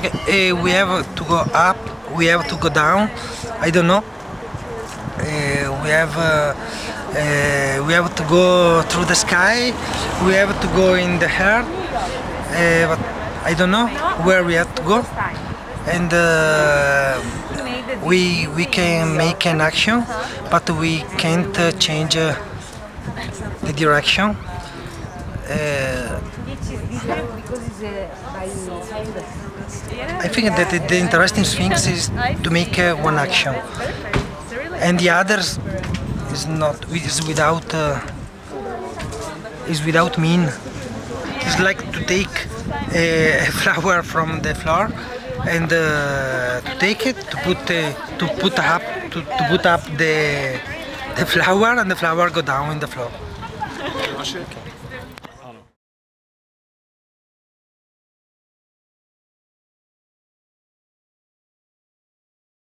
Okay, we have to go up, we have to go down, I don't know. We have to go through the sky, we have to go in the air, but I don't know where we have to go. And we can make an action, but we can't change the direction. I think that the interesting thing is to make one action, and the others is not is without mean. It's like to take a flower from the floor and to take it to put up the flower, and the flower go down in the floor.